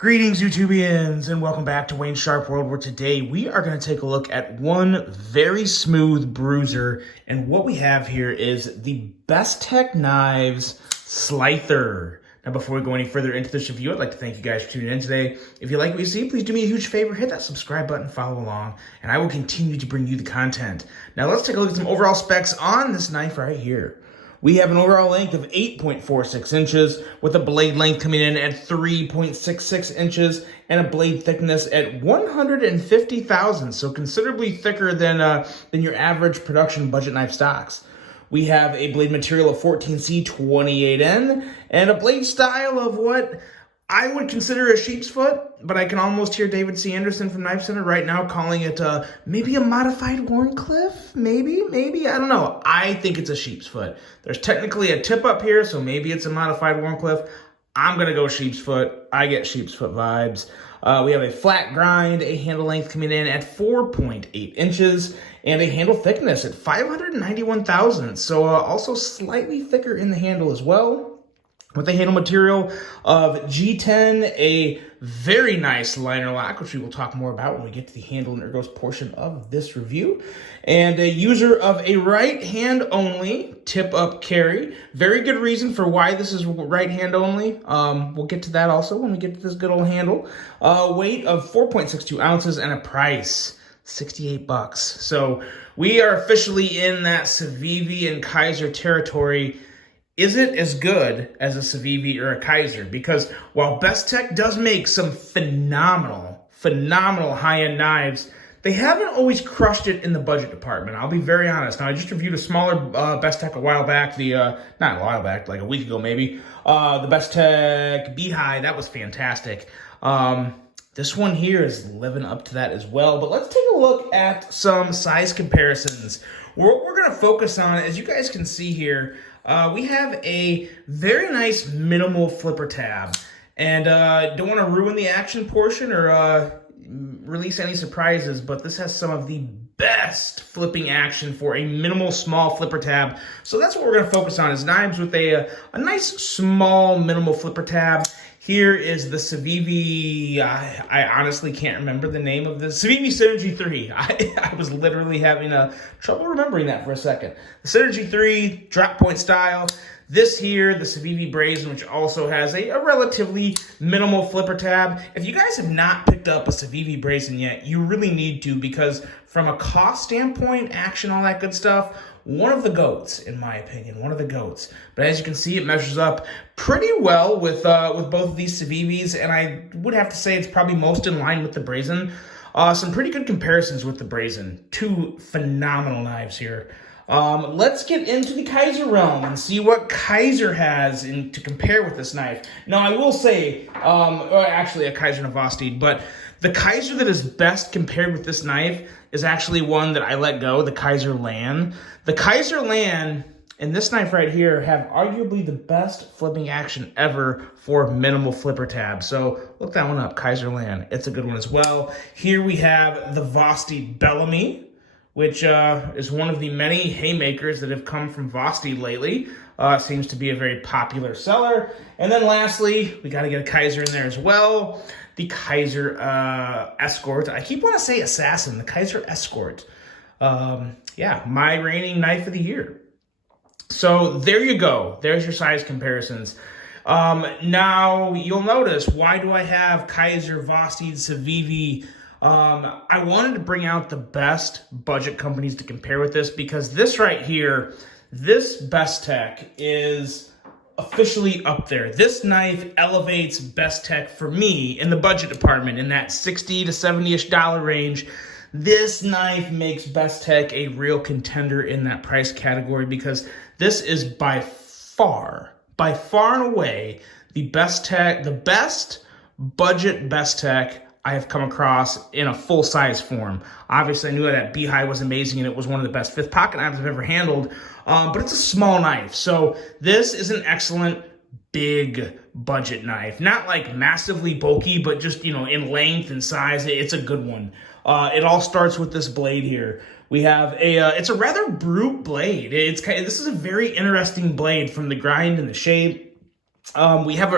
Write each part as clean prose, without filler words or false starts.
Greetings, YouTubians, and welcome back to Wayne's Sharp World, where today we are going to take a look at one very smooth bruiser. And what we have here is the Best Tech Knives Slither. Now, before we go any further into this review, I'd like to thank you guys for tuning in today. If you like what you see, please do me a huge favor, hit that subscribe button, follow along, and I will continue to bring you the content. Now, let's take a look at some overall specs on this knife right here. We have an overall length of 8.46 inches with a blade length coming in at 3.66 inches and a blade thickness at 150 thousandths, so considerably thicker than your average production budget knife stocks. We have a blade material of 14C28N and a blade style of what I would consider a sheep's foot, but I can almost hear David C. Anderson from Knife Center right now calling it maybe a modified Warncliffe, maybe, I don't know. I think it's a sheep's foot. There's technically a tip up here, so maybe it's a modified Warncliffe. I'm gonna go sheep's foot. I get sheep's foot vibes. We have a flat grind, a handle length coming in at 4.8 inches, and a handle thickness at 591 thousandths, so also slightly thicker in the handle as well. With a handle material of G10, a very nice liner lock, which we will talk more about when we get to the handle and ergos portion of this review, and a user of a right hand only tip up carry. Very good reason for why this is right hand only. We'll get to that also when we get to this good old handle. Weight of 4.62 ounces and a price $68. So we are officially in that Civivi and Kaiser territory. Is it as good as a Civivi or a Kaiser? Because while Best Tech does make some phenomenal high-end knives, they haven't always crushed it in the budget department. I'll be very honest. Now, I just reviewed a smaller Best Tech a while back, not a while back, like a week ago maybe, the Best Tech Beehive. That was fantastic. This one here is living up to that as well. But let's take a look at some size comparisons. What we're going to focus on, as you guys can see here, we have a very nice minimal flipper tab, and don't want to ruin the action portion or release any surprises, but this has some of the best flipping action for a minimal small flipper tab. So that's what we're going to focus on, is knives with a nice small minimal flipper tab. Here is the Civivi, I honestly can't remember the name of this, Civivi Synergy 3. I was literally having trouble remembering that for a second. The Synergy 3 drop point style. This here, the Civivi Brazen, which also has a relatively minimal flipper tab. If you guys have not picked up a Civivi Brazen yet, you really need to, because from a cost standpoint, action, all that good stuff, one of the GOATs, in my opinion, one of the GOATs. But as you can see, it measures up pretty well with both of these Civivis, and I would have to say it's probably most in line with the Brazen. Some pretty good comparisons with the Brazen. Two phenomenal knives here. Let's get into the Kaiser realm and see what Kaiser has to compare with this knife. Now, I will say, actually a Kaiser Navastid, but the Kaiser that is best compared with this knife is actually one that I let go, the Kaiser Lan. The Kaiser Lan and this knife right here have arguably the best flipping action ever for minimal flipper tab. So look that one up, Kaiser Lan. It's a good one as well. Here we have the Vosti Bellamy, which is one of the many haymakers that have come from Vosti lately. Seems to be a very popular seller. And then lastly, we got to get a Kaiser in there as well. The Kaiser Escort. I keep wanting to say Assassin. The Kaiser Escort. Yeah, my reigning knife of the year. So there you go. There's your size comparisons. Now, you'll notice, why do I have Kaiser, Vosti, Civivi? I wanted to bring out the best budget companies to compare with this, because this right here, this Best Tech is officially up there. This knife elevates Best Tech for me in the budget department, in that $60 to $70-ish range. This knife makes Best Tech a real contender in that price category, because this is by far and away the best budget Best Tech I have come across in a full-size form. Obviously, I knew that Beehive was amazing, and it was one of the best fifth pocket knives I've ever handled, but it's a small knife. So this is an excellent big budget knife. Not like massively bulky, but just, you know, in length and size, it's a good one. It all starts with this blade here. We have it's a rather brute blade. This is a very interesting blade from the grind and the shape. We have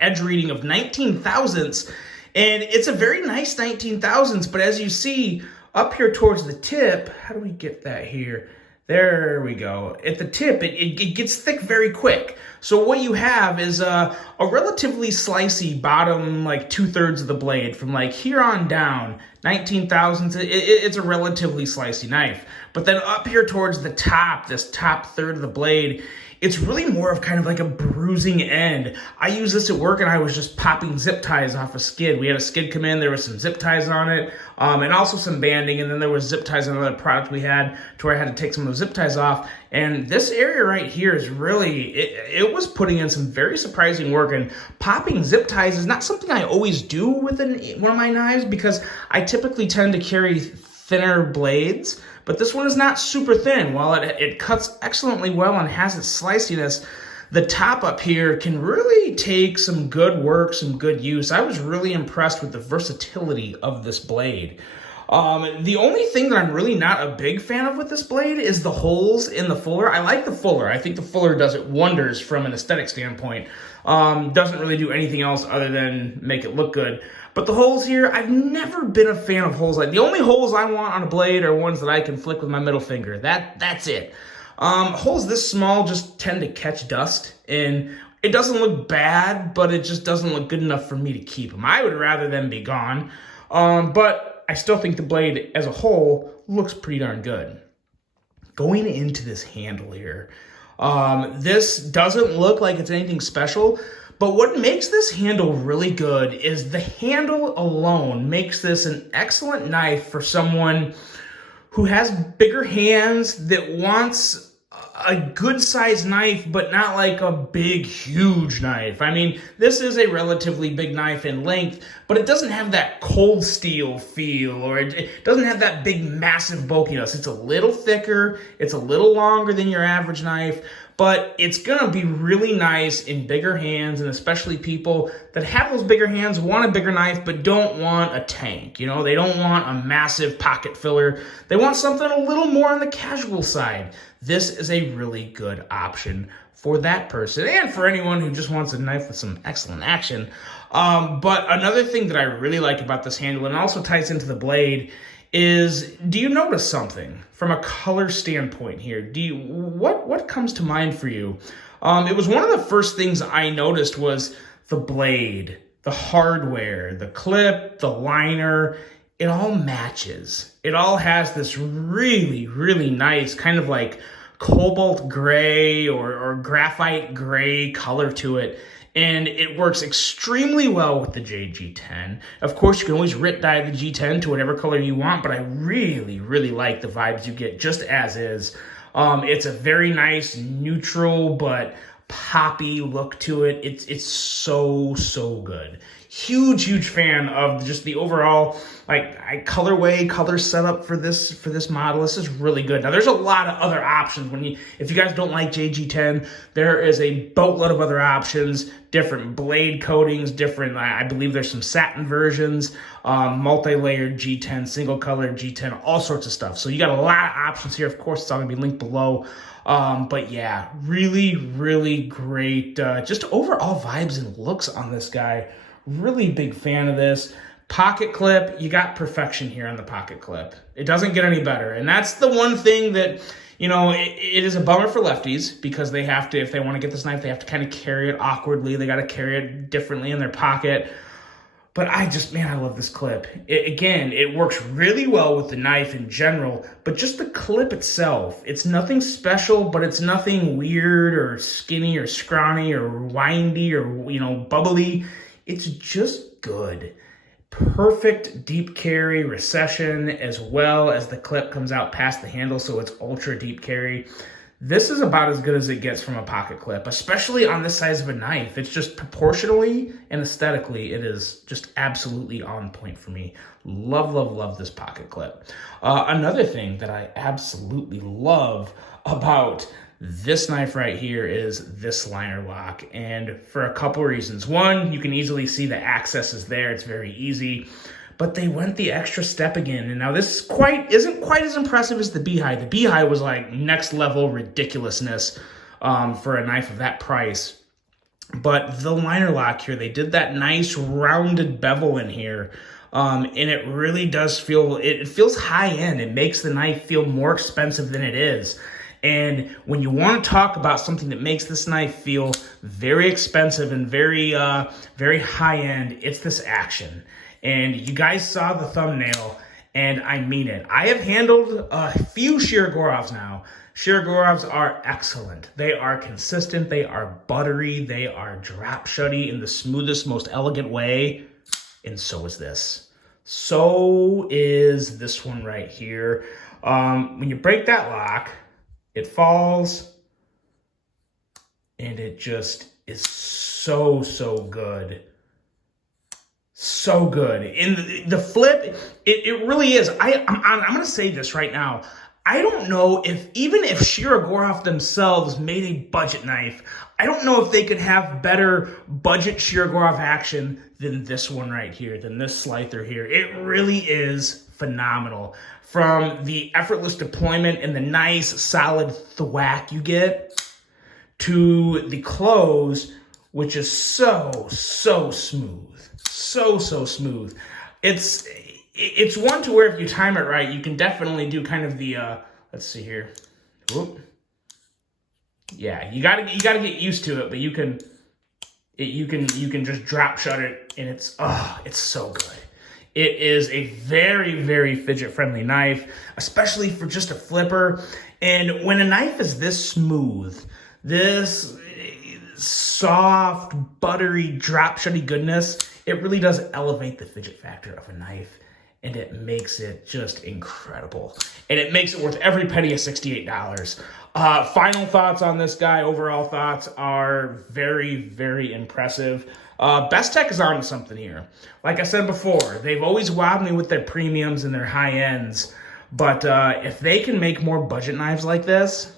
edge reading of 19 thousandths, and it's a very nice 19 thousandths, but as you see up here towards the tip, how do we get that here? There we go. At the tip, it gets thick very quick. So what you have is a relatively slicey bottom, like 2/3 of the blade. From like here on down, 19 thousandths, it's a relatively slicey knife. But then up here towards the top, this top third of the blade, it's really more of kind of like a bruising end. I use this at work and I was just popping zip ties off a skid. We had a skid come in, there was some zip ties on it, and also some banding, and then there was zip ties on another product we had to where I had to take some of those zip ties off. And this area right here is really, it was putting in some very surprising work, and popping zip ties is not something I always do with one of my knives because I typically tend to carry thinner blades, but this one is not super thin. While it cuts excellently well and has its sliciness, the top up here can really take some good work, some good use. I was really impressed with the versatility of this blade. The only thing that I'm really not a big fan of with this blade is the holes in the fuller. I like the fuller. I think the fuller does it wonders from an aesthetic standpoint. Doesn't really do anything else other than make it look good. But the holes here, I've never been a fan of holes. Like, the only holes I want on a blade are ones that I can flick with my middle finger. That's it. Holes this small just tend to catch dust, and it doesn't look bad, but it just doesn't look good enough for me to keep them. I would rather them be gone, but I still think the blade as a whole looks pretty darn good. Going into this handle here, this doesn't look like it's anything special, but what makes this handle really good is the handle alone makes this an excellent knife for someone who has bigger hands that wants a good sized knife, but not like a big, huge knife. I mean, this is a relatively big knife in length, but it doesn't have that cold steel feel, or it doesn't have that big, massive bulkiness. It's a little thicker, it's a little longer than your average knife, but it's gonna be really nice in bigger hands, and especially people that have those bigger hands, want a bigger knife, but don't want a tank. You know, they don't want a massive pocket filler. They want something a little more on the casual side. This is a really good option for that person, and for anyone who just wants a knife with some excellent action. But another thing that I really like about this handle, and also ties into the blade, is, do you notice something from a color standpoint here? What comes to mind for you? It was one of the first things I noticed was the blade, the hardware, the clip, the liner. It all matches. It all has this really, really nice kind of like cobalt gray or graphite gray color to it. And it works extremely well with the JG10. Of course, you can always RIT dye the G10 to whatever color you want, but I really, really like the vibes you get just as is. It's a very nice, neutral, but poppy look to it. It's so, so good. Huge fan of just the overall colorway, color setup for this model. This is really good. Now, there's a lot of other options. If you guys don't like JG10, there is a boatload of other options, different blade coatings, different, I believe there's some satin versions, multi-layered G10, single color G10, all sorts of stuff. So you got a lot of options here. Of course, it's all gonna be linked below. But yeah, really, really great, just overall vibes and looks on this guy. Really big fan of this. Pocket clip, you got perfection here on the pocket clip. It doesn't get any better. And that's the one thing that, you know, it is a bummer for lefties, because they have to, if they want to get this knife, they have to kind of carry it awkwardly. They got to carry it differently in their pocket. But I love this clip. Again, it works really well with the knife in general, but just the clip itself, it's nothing special, but it's nothing weird or skinny or scrawny or windy or, you know, bubbly. It's just good. Perfect deep carry recession, as well as the clip comes out past the handle, so it's ultra deep carry. This is about as good as it gets from a pocket clip, especially on this size of a knife. It's just proportionally and aesthetically, it is just absolutely on point for me. Love this pocket clip. Another thing that I absolutely love about this knife right here is this liner lock, and for a couple reasons. One, you can easily see the access is there. It's very easy. But they went the extra step again. And now this isn't quite as impressive as the Beehive. The Beehive was like next level ridiculousness for a knife of that price. But the liner lock here, they did that nice rounded bevel in here. And it really does feel, it feels high end. It makes the knife feel more expensive than it is. And when you want to talk about something that makes this knife feel very expensive and very high end, it's this action. And you guys saw the thumbnail, and I mean it. I have handled a few Shirogorovs now. Shirogorovs are excellent. They are consistent. They are buttery. They are drop shutty in the smoothest, most elegant way. And so is this. So is this one right here. When you break that lock, it falls, and it just is so good. So good. In the flip, it really is. I'm going to say this right now. I don't know even if Shirogorov themselves made a budget knife, I don't know if they could have better budget Shirogorov action than this one right here, than this Slither here. It really is phenomenal. From the effortless deployment and the nice solid thwack you get, to the close, which is so smooth. So smooth. It's one to where if you time it right, you can definitely do kind of the let's see here. Whoop. Yeah, you gotta get used to it, but you can just drop shut it, and it's so good. It is a very fidget friendly knife, especially for just a flipper. And when a knife is this smooth, this soft, buttery, drop shutty goodness, it really does elevate the fidget factor of a knife, and it makes it just incredible. And it makes it worth every penny of $68. Final thoughts on this guy, overall thoughts are very impressive. Bestech is on to something here. Like I said before, they've always wowed me with their premiums and their high ends, but if they can make more budget knives like this,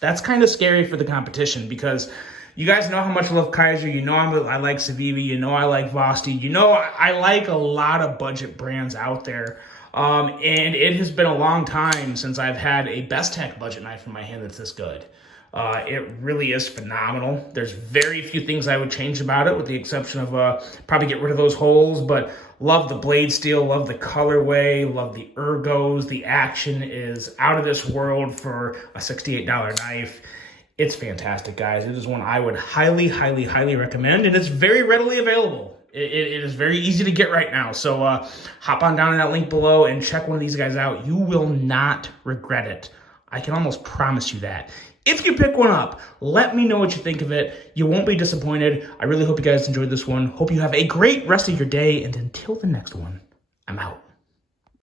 that's kind of scary for the competition, because you guys know how much I love Kaiser. You know I like Civivi. You know I like Vosti. You know I like a lot of budget brands out there. And it has been a long time since I've had a Bestech budget knife in my hand that's this good. It really is phenomenal. There's very few things I would change about it, with the exception of probably get rid of those holes, but love the blade steel, love the colorway, love the ergos. The action is out of this world for a $68 knife. It's fantastic, guys. It is one I would highly recommend, and it's very readily available. It is very easy to get right now. So hop on down in that link below and check one of these guys out. You will not regret it. I can almost promise you that. If you pick one up, let me know what you think of it. You won't be disappointed. I really hope you guys enjoyed this one. Hope you have a great rest of your day, and until the next one, I'm out.